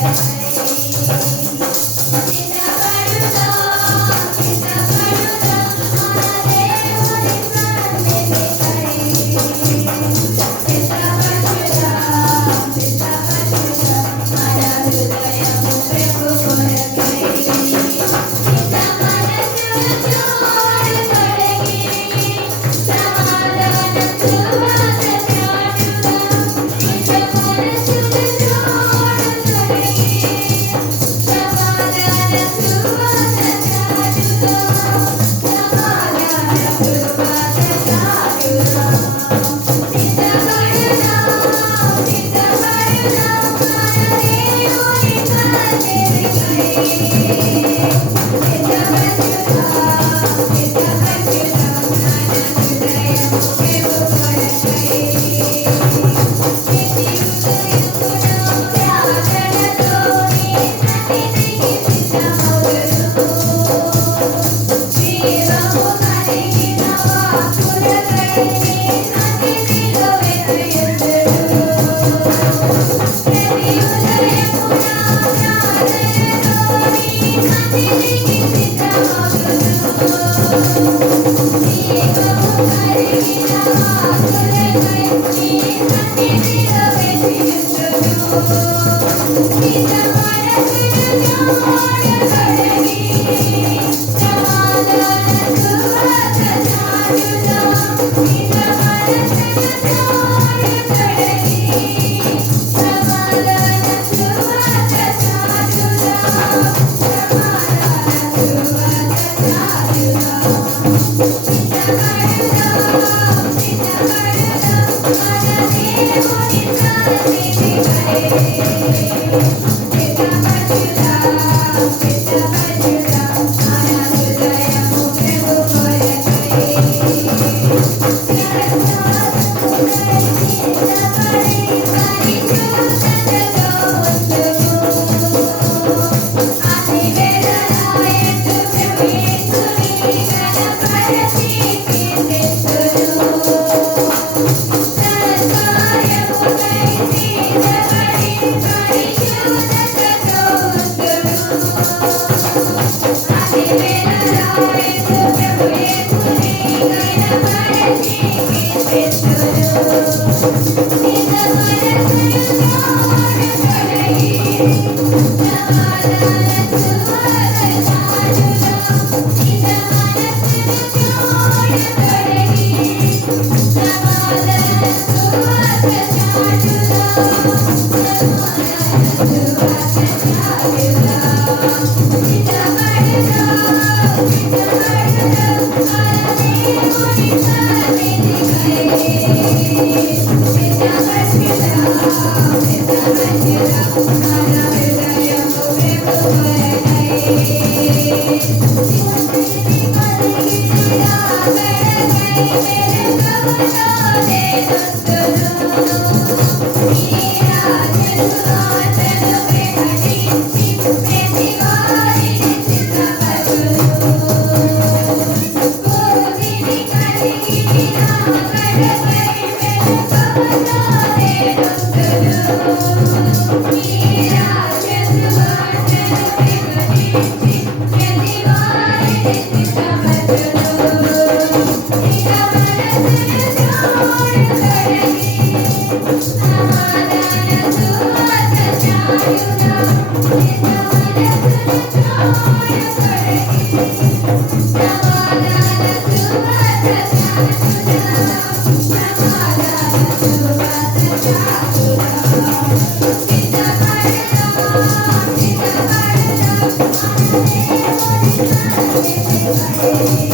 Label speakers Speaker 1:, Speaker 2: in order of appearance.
Speaker 1: Thank you. Thank you. Gracias. Okay.